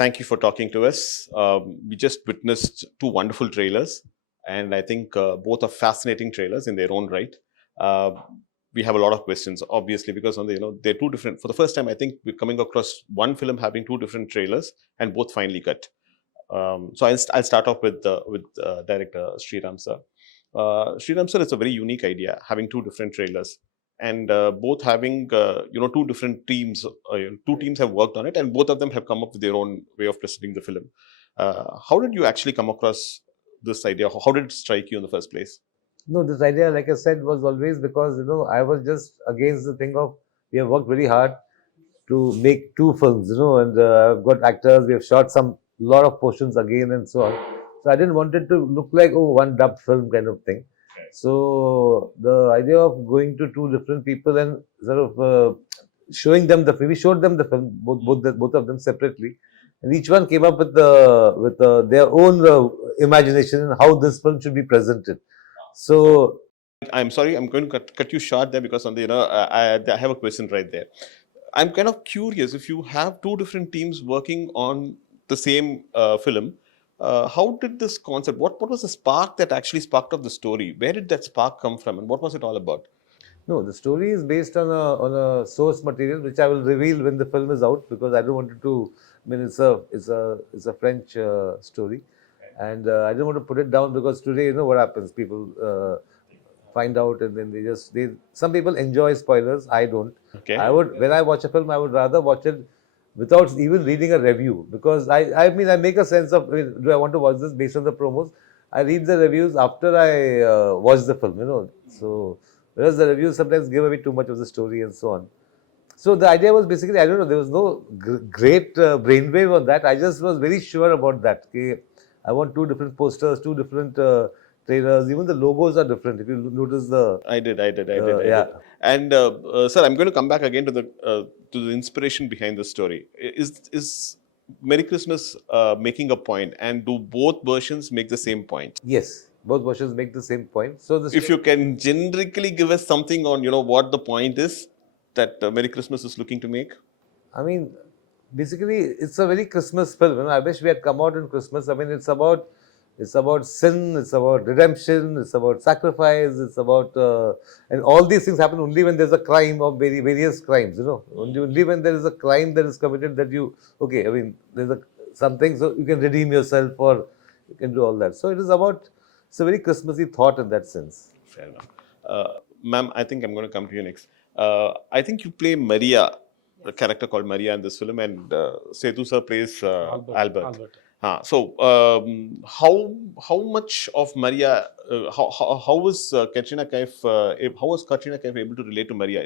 Thank you for talking to us. We just witnessed two wonderful trailers, and I think both are fascinating trailers in their own right. Uh, we have a lot of questions, obviously, because they're two different. For the first time, I think we're coming across one film having two different trailers and both finely cut. So I'll start off with director Sriram sir. Sriram sir, it's a very unique idea having two different trailers and both having two different teams. Two teams have worked on it, and both of them have come up with their own way of presenting the film. How did you actually come across this idea? How did it strike you in the first place? No, this idea, like I said, was always because I was just against the thing of we have worked very hard to make two films, and I've got actors. We have shot some lot of portions again and so on. So I didn't want it to look like one dubbed film kind of thing. So the idea of going to two different people and sort of showing them the film, we showed them the film, both of them separately, and each one came up with their own imagination and how this film should be presented. So I'm sorry, I'm going to cut you short there because I have a question right there. I'm kind of curious if you have two different teams working on the same film. How did this concept? What was the spark that actually sparked up the story? Where did that spark come from, and what was it all about? no, the story is based on a source material which I will reveal when the film is out because I don't want it to. I mean, it's a French story, and I don't want to put it down because today you know what happens. People find out and then they some people enjoy spoilers. I don't. Okay. I would when I watch a film, I would rather watch it without even reading a review because I mean I make a sense of do I want to watch this based on the promos. I read the reviews after I watch the film. So. Whereas the reviews sometimes give away too much of the story and so on. So the idea was basically, I don't know, there was no great brainwave on that. I just was very sure about that. Okay? I want two different posters, two different trailers. Even the logos are different. If you notice the. I did. I Yeah. did. And sir, I'm going to come back again to the inspiration behind the story. Is Merry Christmas making a point, and do both versions make the same point? Yes. Both versions make the same point. So If you can generically give us something on what the point is that Merry Christmas is looking to make. I mean, basically, it's a very Christmas film. I wish we had come out in Christmas. I mean, it's about sin, it's about redemption, it's about sacrifice, it's about and all these things happen only when there's a crime of various crimes. Only when there is a crime that is committed that you okay. I mean, there's something so you can redeem yourself or you can do all that. So it's a very Christmassy thought in that sense. Fair enough. Ma'am, I think I'm going to come to you next. I think you play Maria, a character called Maria in this film, and Sethu sir plays Albert. How much of Maria? How was Katrina Kaif? How was Katrina Kaif able to relate to Maria?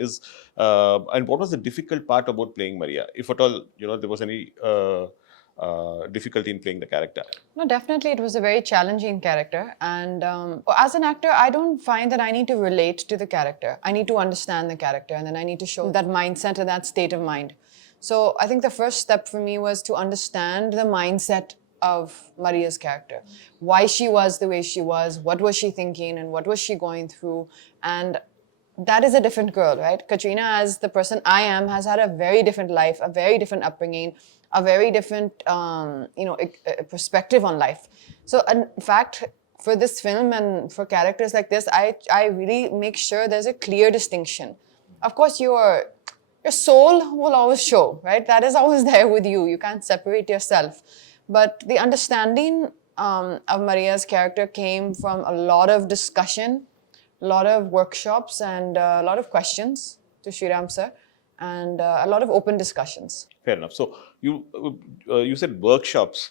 And what was the difficult part about playing Maria, if at all there was any difficulty in playing the character? No, definitely it was a very challenging character. And as an actor, I don't find that I need to relate to the character. I need to understand the character and then I need to show that mindset and that state of mind. So I think the first step for me was to understand the mindset of Maria's character. Why she was the way she was, what was she thinking and what was she going through. And that is a different girl, right? Katrina, as the person I am, has had a very different life, a very different upbringing, a very different, perspective on life. So, in fact, for this film and for characters like this, I really make sure there's a clear distinction. Of course, your soul will always show, right? That is always there with you. You can't separate yourself. But the understanding of Maria's character came from a lot of discussion, a lot of workshops, and a lot of questions to Sriram sir, and a lot of open discussions. Fair enough. So you said workshops.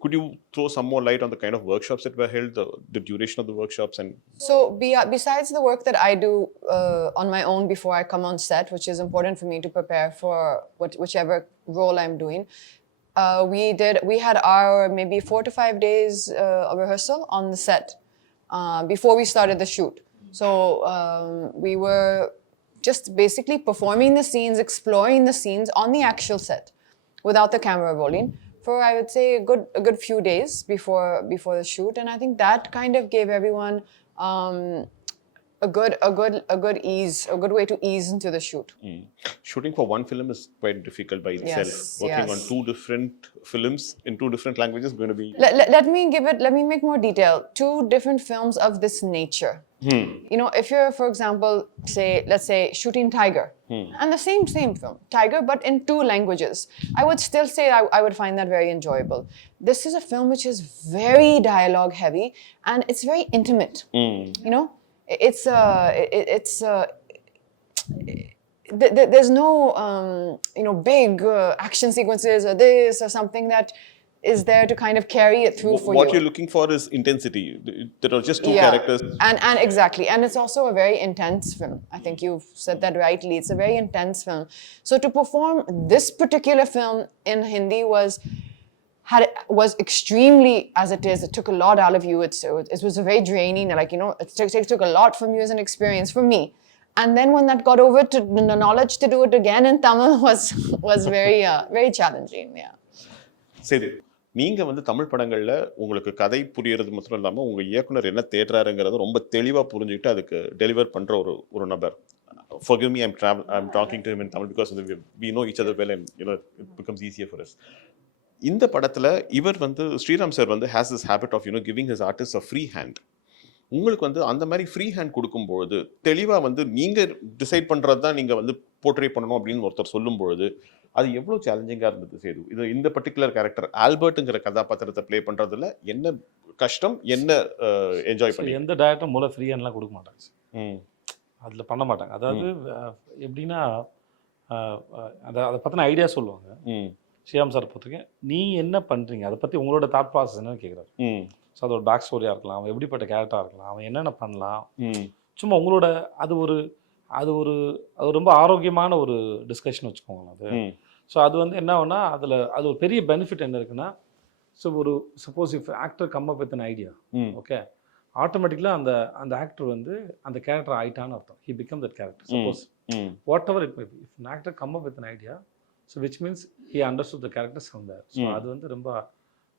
Could you throw some more light on the kind of workshops that were held, the duration of the workshops, and so besides the work that I do on my own before I come on set, which is important for me to prepare for whichever role I'm doing, we had our maybe 4 to 5 days of rehearsal on the set before we started the shoot. So we were just basically performing the scenes, exploring the scenes on the actual set without the camera rolling for, I would say, a good few days before the shoot. And I think that kind of gave everyone a a good way to ease into the shoot. Shooting for one film is quite difficult by itself. Yes, Working yes. on two different films in two different languages is going to be. Let me make more detail. Two different films of this nature. You know, if you're, for example, let's say shooting Tiger, and the same film, Tiger, but in two languages, I would still say I would find that very enjoyable. This is a film which is very dialogue heavy, and it's very intimate. You know, there's no big action sequences or this or something that is there to kind of carry it through for What you. you're looking for is intensity. There are just two characters. And exactly, and it's also a very intense film. I think you've said that rightly. It's a very intense film. So to perform this particular film in Hindi was extremely, as it is, it took a lot out of you. It was a very draining, like, you know, it took a lot from you as an experience for me. And then when that got over to the knowledge to do it again in Tamil was very very challenging. Yeah. சரி, நீங்க வந்து தமிழ் படங்கள்ல உங்களுக்கு கதை புரியறது மட்டும் இல்லாம உங்க இயக்குனர் என்ன தேடுறாருங்கிறத ரொம்ப தெளிவா புரிஞ்சுக்கிட்டு அதுக்கு டெலிவர் பண்ற ஒரு நபர். Forgive me, I'm talking to him in Tamil because we know each other well and you know it becomes easier for us. இந்த படத்துல இவர் வந்து ஸ்ரீராம் சார் வந்து has this habit of giving his artists a free hand. உங்களுக்கு வந்து அந்த மாதிரி free hand கொடுக்கும்பொழுது தெளிவா வந்து நீங்க டிசைட் பண்றது தான் நீங்க வந்து போர்ட்ரே பண்ணணும் அப்படின்னு ஒருத்தர் சொல்லும்பொழுது அது எவ்வளவு சேலஞ்சிங்கா இருந்தது சேது? இது இந்த பர்டிகுலர் கேரக்டர் ஆல்பர்ட்ங்கிற கதாபாத்திரத்தை ப்ளே பண்றதுல என்ன கஷ்டம், என்ன என்ஜாய் பண்ணி? எந்த டைரக்டரும் மூல ஃப்ரீ ஹேண்ட்லாம் கொடுக்க மாட்டாங்க, அதில் பண்ண மாட்டாங்க. அதாவது எப்படின்னா அதை பற்றின ஐடியா சொல்லுவாங்க. ஸ்ரீராம் சார் பொறுத்தவரைக்கும் நீ என்ன பண்ணுறீங்க அதை பற்றி உங்களோட தாட் ப்ராசஸ் என்னன்னு கேட்குறாரு. ஸோ அதோட பேக் ஸ்டோரியாக இருக்கலாம், அவன் எப்படிப்பட்ட கேரக்டராக இருக்கலாம், அவன் என்னென்ன பண்ணலாம், சும்மா உங்களோட அது ரொம்ப ஆரோக்கியமான ஒரு டிஸ்கஷன் வச்சுக்கோங்களேன் அது. ஸோ அது வந்து என்ன ஆகுனா அது ஒரு பெரிய பெனிஃபிட் என்ன இருக்குன்னா, so suppose if actor come up with an idea, okay, ஆட்டோமேட்டிக்கலாக அந்த ஆக்டர் வந்து அந்த கேரக்டர் ஆயிட்டான்னு அர்த்தம். He become that character. Suppose whatever it may be, if an actor come up with an idea, so which means he understood the characters from there. So அது வந்து ரொம்ப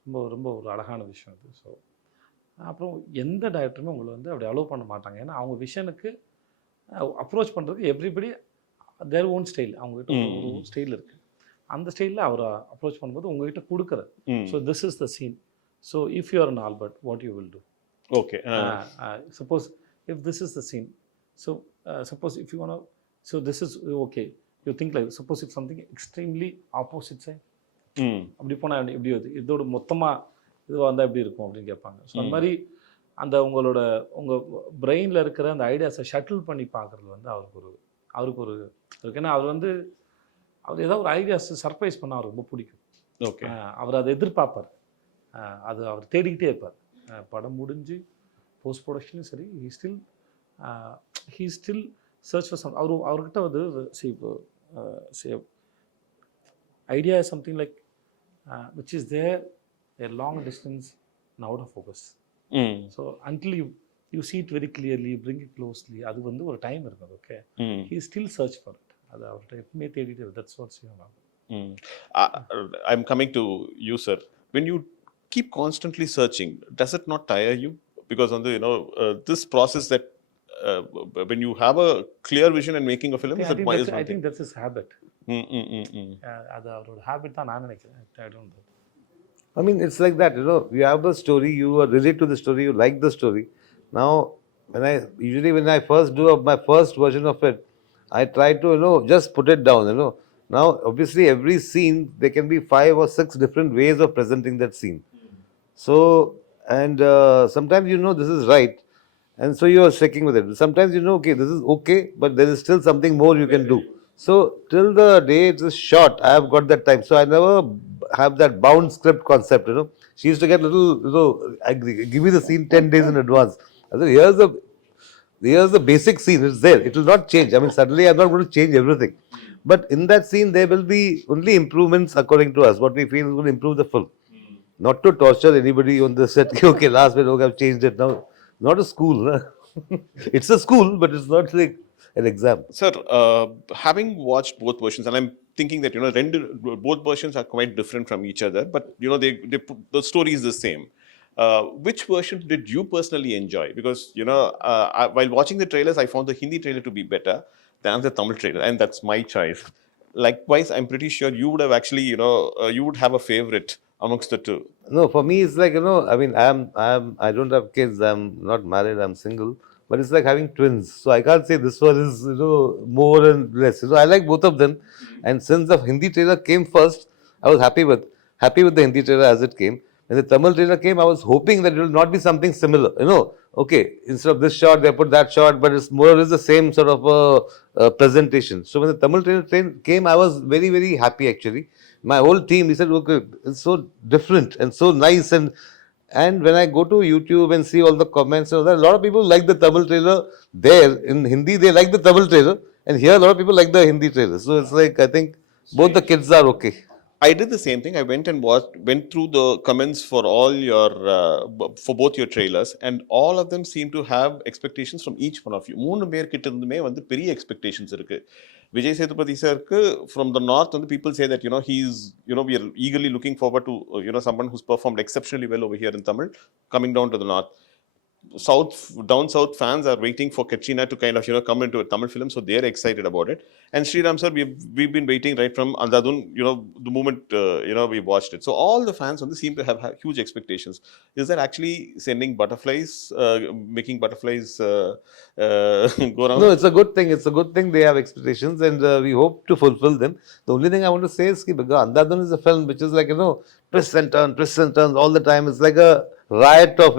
ரொம்ப ரொம்ப ஒரு அழகான விஷயம் அது. ஸோ அப்புறம் எந்த டைரக்டருமே உங்களை வந்து அப்படி அலோவ் பண்ண மாட்டாங்க. ஏன்னா அவங்க விஷனுக்கு அப்ரோச் பண்ணுறதுக்கு எவ்ரிபடி தேர் ஓன் ஸ்டைல், அவங்ககிட்ட ஒரு ஸ்டைல் இருக்குது. அந்த ஸ்டைலில் அவரை அப்ரோச் பண்ணும்போது உங்ககிட்ட கொடுக்குறது. So this is the scene. So if you are an Albert, what you will do? Okay, suppose if this is the scene, so suppose if you want, so this is okay, you think like suppose if something extremely opposite side, அப்படி போனால் எப்படி வருது, இதோட மொத்தமாக இதுவாக வந்தால் எப்படி இருக்கும் அப்படின்னு கேட்பாங்க. ஸோ அந்த மாதிரி அந்த உங்கள் பிரெயினில் இருக்கிற அந்த ஐடியாஸை ஷட்டில் பண்ணி பார்க்குறது வந்து அவருக்கு ஒரு ஏன்னா அவர் ஏதாவது ஒரு ஐடியாஸ் சர்ப்ரைஸ் பண்ண அவருக்கு ரொம்ப பிடிக்கும். ஓகே, அவர் அதை எதிர்பார்ப்பார், அவர் தேடிக்கிட்டே இருப்பார். படம் முடிஞ்சு போஸ்ட் ப்ரொடக்ஷனும் சரி, he still search for some. அவர்கிட்ட வந்து idea is something like which is there a long distance and out of focus. So until you see it very clearly, you bring it closely, அது வந்து ஒரு time இருக்குது. Okay, he still search for it. அது அவர்கிட்ட எப்பவுமே தேடிட்டு, that's what's going. I'm coming to you, sir. When you keep constantly searching, does it not tire you? Because on the this process that when you have a clear vision and making a film, I think that's his habit. அது அவரோட habit தான் நான் நினைக்கிறேன். I don't know. I mean, it's like that, you have the story, you relate to the story, you like the story. Now, when I first do my first version of it, I try to, just put it down, Now, obviously, every scene, there can be 5 or 6 different ways of presenting that scene. So, and sometimes this is right, and so you are sticking with it. Sometimes okay, this is okay, but there is still something more you can do. So till the day it is shot, I have got that time. So I never have that bound script concept. She used to get little. Give me the scene 10 days in advance. I said, here's the basic scene. It's there. It will not change. I mean, suddenly I'm not going to change everything. But in that scene, there will be only improvements according to us. What we feel is going to improve the film. Not to torture anybody on the set. Okay, last minute, okay, I've changed it now. Not a school. It's a school, but it's not like an exam. Sir, having watched both versions, and I'm thinking that both versions are quite different from each other, but the story is the same. which version did you personally enjoy? Because, while watching the trailers, I found the Hindi trailer to be better than the Tamil trailer, and that's my choice. Likewise, I'm pretty sure you would have actually, you would have a favorite amongst the two. No, for me, it's like, I mean, I don't have kids. I'm not married. I'm single. But it's like having twins. So I can't say this one is, more and less. I like both of them. And since the Hindi trailer came first, I was happy with the Hindi trailer as it came. When the Tamil trailer came, I was hoping that it will not be something similar. Okay, instead of this shot, they put that shot, but it's more or less the same sort of presentation. So when the Tamil trailer came, I was very, very happy actually. My whole team, he said, okay, it's so different and so nice. And when I go to YouTube and see all the comments, a lot of people like the Tamil trailer there. In Hindi, they like the Tamil trailer. And here, a lot of people like the Hindi trailer. So it's like, I think both the kids are okay. I did the same thing. I went and went through the comments for all your, for both your trailers, and all of them seem to have expectations from each one of you. மூணு பேர் கிட்ட இருந்துமே வந்து பெரிய expectations இருக்கு. Vijay Sethupathi sir, from the north, and the people say that, he's, we are eagerly looking forward to, someone who's performed exceptionally well over here in Tamil, coming down to the north. Down south fans are waiting for Katrina to kind of, come into a Tamil film, so they're excited about it. And Sriram sir, we've been waiting right from Andadun, the moment, we watched it. So all the fans seem to have huge expectations. Is that actually sending butterflies, making butterflies go around? No, it's a good thing. It's a good thing they have expectations, and we hope to fulfill them. The only thing I want to say is that Andadun is a film which is like, twists and turns all the time. It's like a riot of,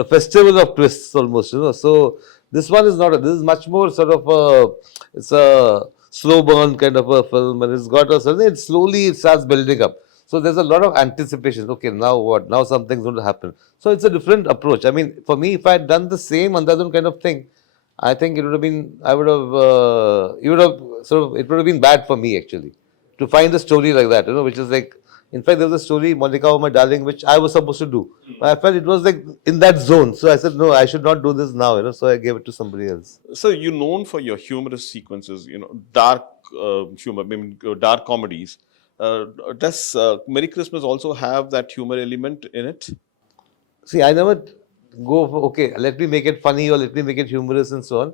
a festival of twists almost, So this one is not, this is much more sort of it's a slow burn kind of a film, and it's got it starts building up. So there's a lot of anticipation. Okay, now what? Now something's going to happen. So it's a different approach. I mean, for me, if I had done the same Andadun kind of thing, I think it would have been, it would have been bad for me actually, to find a story like that, which is like, in fact, there was a story, Monica, Oh My Darling, which I was supposed to do. But I felt it was like in that zone. So I said, no, I should not do this now, So I gave it to somebody else. So you're known for your humorous sequences, dark humor, dark comedies. Does Merry Christmas also have that humor element in it? See, I never go for, okay, let me make it funny or let me make it humorous and so on.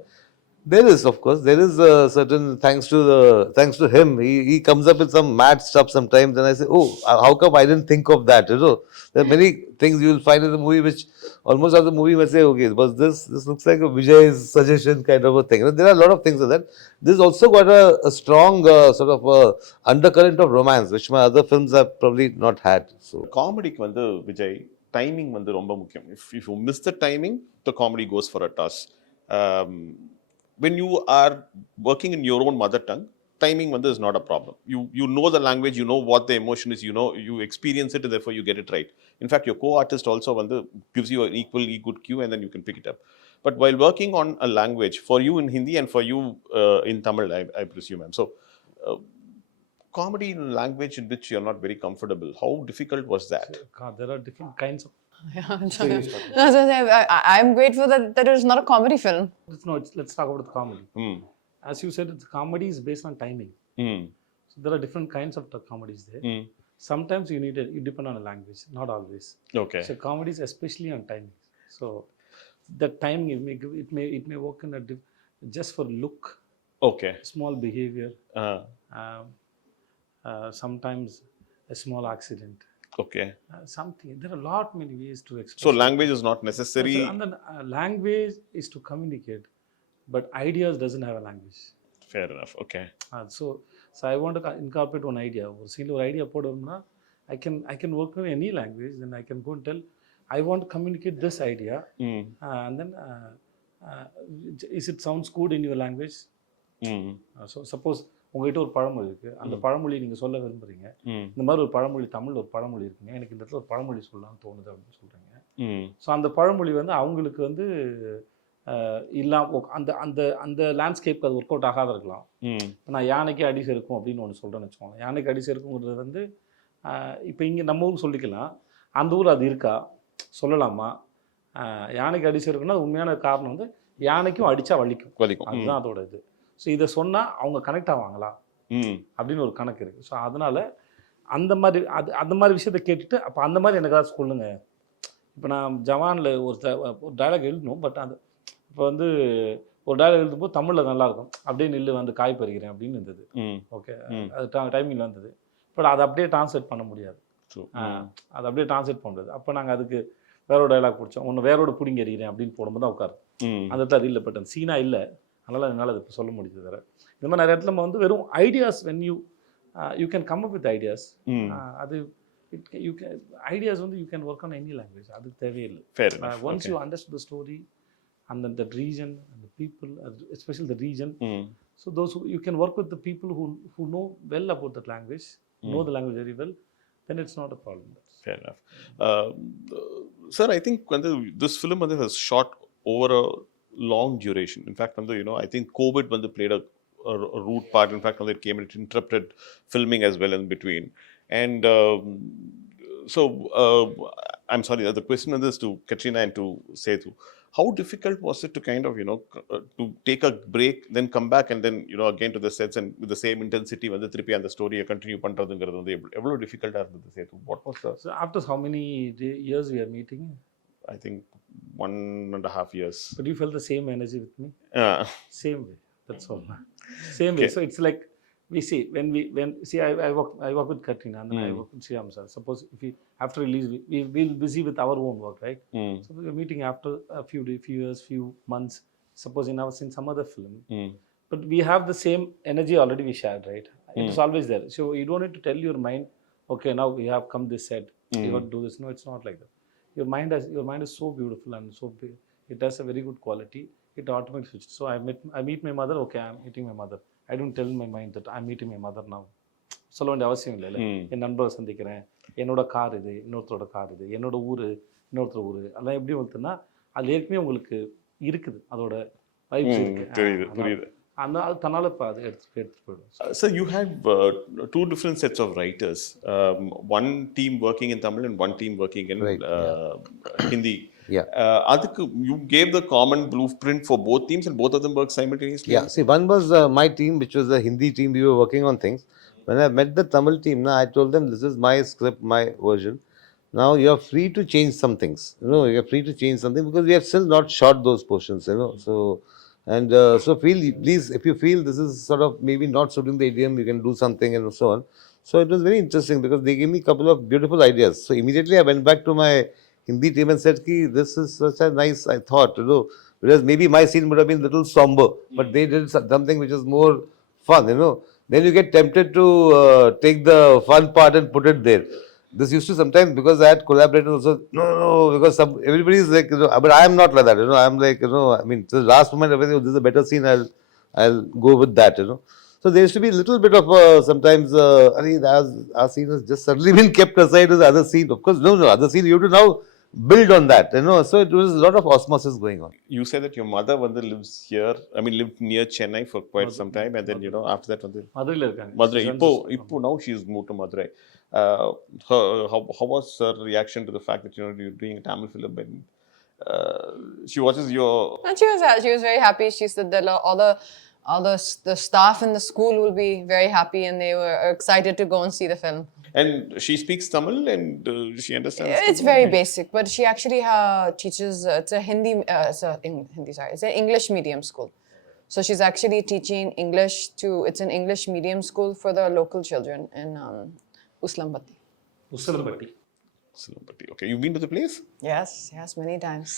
There is, of course, certain, thanks to him, he comes up with some mad stuff sometimes, and I say, oh, how come I didn't think of that, There are many things you will find in the movie which almost as the movie may say, okay, was this looks like a Vijay's suggestion kind of a thing. There are a lot of things like that. This also got a strong sort of undercurrent of romance, which my other films have probably not had. So Comedy வந்து Vijay, timing வந்து ரொம்ப முக்கியம். If you miss the timing, the comedy goes for a toss. When you are working in your own mother tongue, timing is not a problem. You know the language, you know what the emotion is, you experience it, and therefore you get it right. In fact, your co-artist also gives you an equally good cue, and then you can pick it up. But while working on a language, for you in Hindi and for you in Tamil, I presume, so comedy in language in which you're not very comfortable, how difficult was that? There are different kinds of... I'm grateful that it is not a comedy film. Let's talk about the comedy. As you said, the comedy is based on timing. So there are different kinds of comedies there. Sometimes you depend on a language, not always. Okay. So comedy is especially on timing. So the timing, it may work in just for look. Okay. Small behavior. Sometimes a small accident. Okay. Something. There are many ways to express. So language is not necessary. And then language is to communicate, but ideas doesn't have a language. Fair enough. Okay. So I want to incorporate one idea. Or scene or idea podumna, I can work in any language. Then I can go and tell, I want to communicate this idea, and then is it sounds good in your language? So suppose உங்ககிட்ட ஒரு பழமொழி இருக்குது, அந்த பழமொழி நீங்கள் சொல்ல விரும்புகிறீங்க, இந்த மாதிரி ஒரு பழமொழி, தமிழ் ஒரு பழமொழி இருக்குங்க, எனக்கு இந்த இடத்துல ஒரு பழமொழி சொல்லலாம்னு தோணுது அப்படின்னு சொல்கிறீங்க. ஸோ அந்த பழமொழி அவங்களுக்கு அந்த அந்த அந்த லேண்ட்ஸ்கேப்க்கு அது ஒர்க் அவுட் ஆகாத இருக்கலாம். இப்போ நான் யானைக்கு அடி செருக்கும் அப்படின்னு ஒன்று சொல்கிறேன்னு வச்சுக்கோங்க. யானைக்கு அடி செருக்குங்கிறது இப்போ இங்கே நம்ம ஊருக்கு சொல்லிக்கலாம், அந்த ஊர் அது இருக்கா, சொல்லலாமா? யானைக்கு அடி செருக்குன்னா உண்மையான காரணம் யானைக்கும் அடித்தா வலிக்கும், அதுதான் அதோட இது. ஸோ இதை சொன்னால் அவங்க கனெக்ட் ஆவாங்களா அப்படின்னு ஒரு கணக்கு இருக்குது. ஸோ அதனால் அந்த மாதிரி விஷயத்தை கேட்டுட்டு, அப்போ அந்த மாதிரி எனக்காவது சொல்லுங்க இப்போ நான் ஜவானில் ஒரு டைலாக் எழுதணும், பட் அது இப்போ வந்து ஒரு டைலாக் எழுதும்போது தமிழில் நல்லாயிருக்கும், அப்படியே நில்லு வந்து காய் பறிக்கிறேன் அப்படின்னு இருந்தது. ஓகே, அது டைமிங்கில் வந்தது. பட் அதை அப்படியே டிரான்ஸ்லேட் பண்ண முடியாது. அதை அப்படியே டிரான்ஸ்லேட் பண்ண முடியாது. அப்போ நாங்கள் அதுக்கு வேறோட டைலாக் பிடிச்சோம். ஒன்று வேறோட பிடிங்க எறிகிறேன் அப்படின்னு போடும்போது தான் உட்காரு. அந்த இடத்துல அது இல்லை, பட் அந்த சீனாக இல்லை, அதனால் அது இப்போ சொல்ல முடியுது. வேறு இந்த மாதிரி நிறைய இடத்துல நம்ம வந்து வெறும் ideas, when you can come up with ideas. அது யூ கேன் ஐடியாஸ் வந்து you can work on any language, அது தேவையில்லை. Once you understand the story and then the region and the people, especially the region. So those who you can work with the people who know well about that language, know the language very well, then it's not a problem. Fair enough. Sir, I think when this film was shot over a long duration. In fact, I think COVID played a root part. In fact, it came and it interrupted filming as well in between. And so I'm sorry, the question is to Katrina and to Sethu. How difficult was it to kind of, to take a break, then come back and then, again to the sets and with the same intensity, when the trippy and the story continue பண்றதுங்கிறது வந்து எவ்வளவு டிஃபிகல்ட்டா இருந்தது Setu? What was the... So after how many years we are meeting? I think 1.5 years. But you felt the same energy with me? Same way. That's all. Same way. Okay. So it's like we see I work with Katrina and then I work with Shyam sir. Suppose if we after release we'll busy with our own work, right? So we're meeting after a few years, few months. Suppose in some other film, but we have the same energy already we shared, right? It is always there. So you don't need to tell your mind, okay, now we have come this set, you have to do this. No, it's not like that. Your mind is so beautiful and so big. It has a very good quality. It automatically switches. So I meet my mother. Okay, I'm meeting my mother. I don't tell my mind that I'm meeting my mother now. சொல்ல வேண்டிய அவசியம் இல்லை. என் நண்பரை சந்திக்கிறேன், என்னோட car இது, இன்னொருத்தரோட car இது, என்னோட ஊர், இன்னொருத்தர் ஊர், அதெல்லாம் எப்படி வந்துன்னா அது ஏற்கனவே உங்களுக்கு இருக்குது, அதோட வைப்ஸ் இருக்கு. அது தன்னால இப்போ அது எடுத்துட்டு போயிடும். So you had two different sets of writers, one team working in Tamil and one team working in Hindi. Adukku you gave the common blueprint for both teams and both of them worked simultaneously? Yeah, see, one was my team, which was the Hindi team. We were working on things. When I met the Tamil team, I told them, this is my script, my version. Now you are free to change some things. You are free to change something because we have still not shot those portions. So and so please, if you feel this is sort of maybe not suiting the idiom, you can do something and so on. So it was very interesting because they gave me a couple of beautiful ideas. So immediately I went back to my Hindi team and said, this is such a nice, I thought, because maybe my scene would have been a little somber, but they did something which is more fun, Then you get tempted to take the fun part and put it there. This used to sometimes, because I had collaborators also, no, because everybody is like, but I am not like that, I am like, I mean, the last moment, everything, this is a better scene, I'll go with that, So there used to be a little bit of sometimes, our scene has just suddenly been kept aside as the other scene. Of course, no, other scene, you have to now build on that, So it was a lot of osmosis going on. You said that your mother lives here, lived near Chennai for quite some time, and then, after that, Madurai irukanga. Madurai. Ipo now she's moved to Madurai. How was her reaction to the fact that, you're doing a Tamil film and she watches your... And she was very happy. She said that all the staff in the school will be very happy and they were excited to go and see the film. And she speaks Tamil and she understands. It's very basic, but she actually teaches. It's a Hindi. It's an English medium school. So she's actually teaching English it's an English medium school for the local children in Uslampatti. Uslampatti. Okay, you've been to the place? Yes, many times.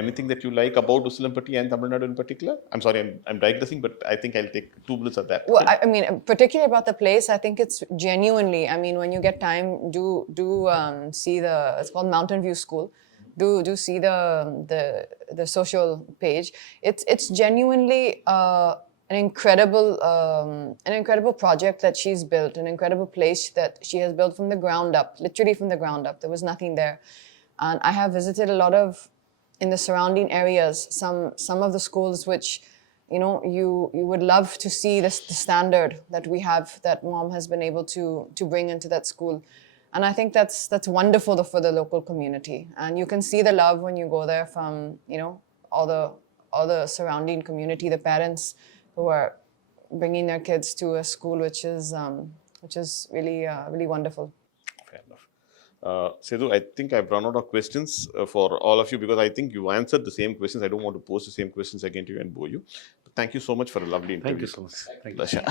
Anything that you like about Uslampatti and Tamil Nadu in particular? I'm sorry, I'm digressing, but I think I'll take 2 minutes of that. Well, I mean, particularly about the place, I think it's genuinely, I mean, when you get time, do see it's called Mountain View School. Do see the social page. It's genuinely an incredible project that she's built, an incredible place that she has built from the ground up, literally from the ground up. There was nothing there. And I have visited a lot of, in the surrounding areas, some of the schools which, you would love to see the standard that we have, that mom has been able to bring into that school. And I think that's wonderful for the local community. And you can see the love when you go there from, all the surrounding community, the parents who are bringing their kids to a school which is really really wonderful. Fair enough. Sethu, I think I've run out of questions for all of you because I think you answered the same questions. I don't want to pose the same questions again to you and bore you. But thank you so much for a lovely interview. Thank you so much. Thank you. Pleasure.